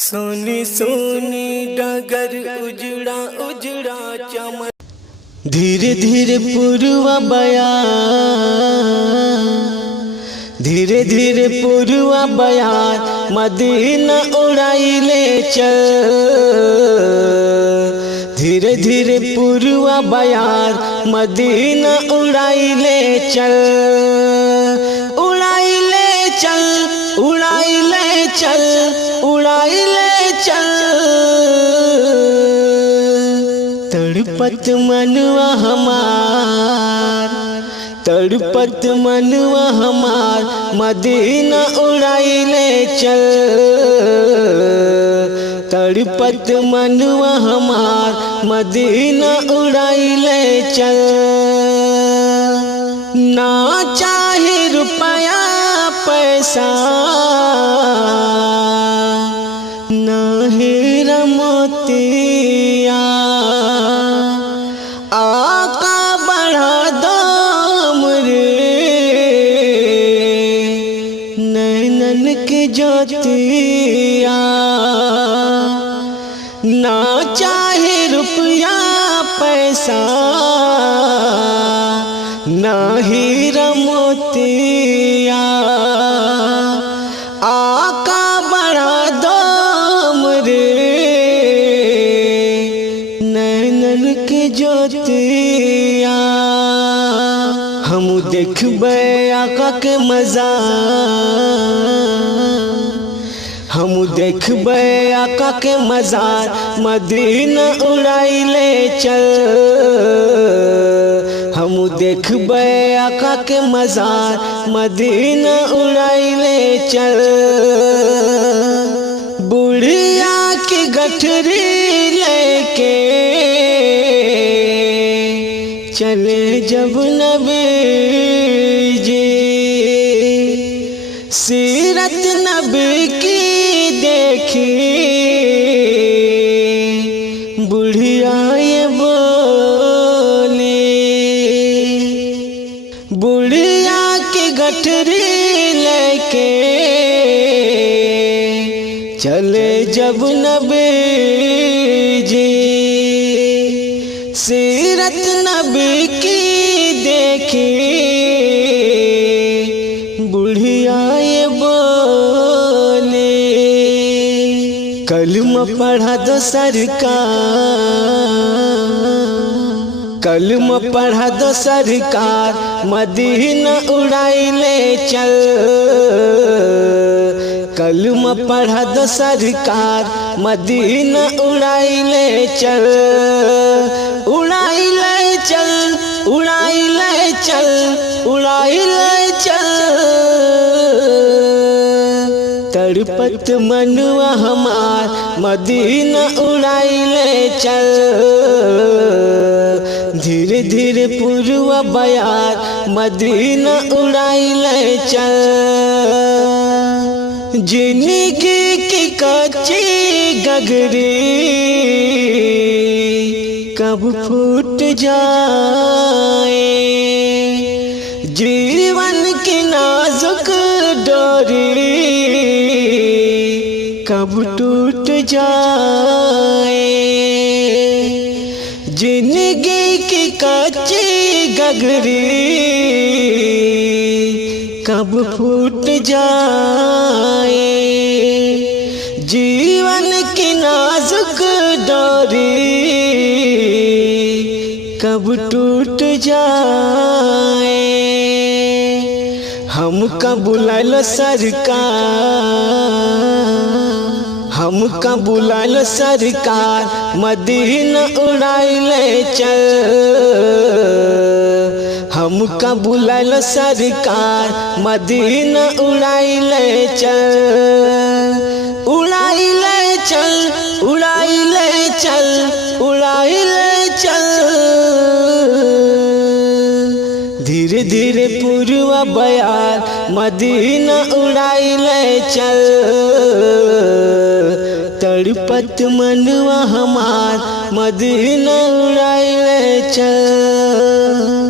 सोनी सोनी डगर उजड़ा उजड़ा चमन। धीरे धीरे पूर्वा बया, धीरे धीरे पूर्वा बया, मदीना उड़ाई ले चल। धीरे धीरे पूर्वा बयार, मदीना उड़ाई ले चल। उड़ाई ले चल, उड़ाई ले चल, उड़ाई ले चल। तड़पत मनवा हमार, तड़पत मनवा हमार, मदीना उड़ाई ले चल। तड़पत मनवा हमार, मदीना उड़ाई ले चल। ना चाहे रुपया पैसा, ना हीरा मोतिया, आका बढ़ा दो हमरे नैनन की ज्योतिया। ना चाहे रुपया पैसा, ना हीरा मोतिया, आका बढ़ा दो हमरे नैनन की ज्योतिया। हम देखबे आका के मजा, हम देखबे आका के मजार, मदीना उड़ाई ले चल। हम देखबे आका के मजार, मदीना उड़ाई ले चल। बुढ़िया की गठरी लेके चले जब नबी जी, सीरत नबी की देखी बुढ़िया ये बोली। बुढ़िया की गठरी लेके चले जब नबी जी, सीरत नबी की देखी बुढ़िया ये बोली। कलमा पढ़ा दो सरकार, कलमा पढ़ा दो सरकार, मदीना उड़ाई ले चल। कलमा पढ़ा दो सरकार, मदीना उड़ाई ले चल। उड़ाई ले चल, उड़ाई ले चल, उड़ाई ले चल। तड़पत मनवा हमार, मदीना उड़ाई ले चल। धीरे धीरे पूर्वा बयार, मदीना उड़ाई ले चल। जिंदगी की कच्ची गगरी कब फूट जाए, जीवन की नाजुक डोरी कब टूट जाए। जिंदगी की कच्ची गगरी कब फूट जाए, जीवन की नाजुक डोरी कब टूट जाए। हमका बुलालो सरकार, हमका बुलालो सरकार, मदीना उड़ाई ले चल। हमका बुलालो सरकार, मदीना उड़ाई ले चल। उड़ाई ले चल, उड़ाई ले चल, उड़ाई ले चल। धीरे धीरे पूर्वा बयार, मदीना उड़ाई ले चल। तड़पत मनवा हमार, मदीना उड़ाई ले चल।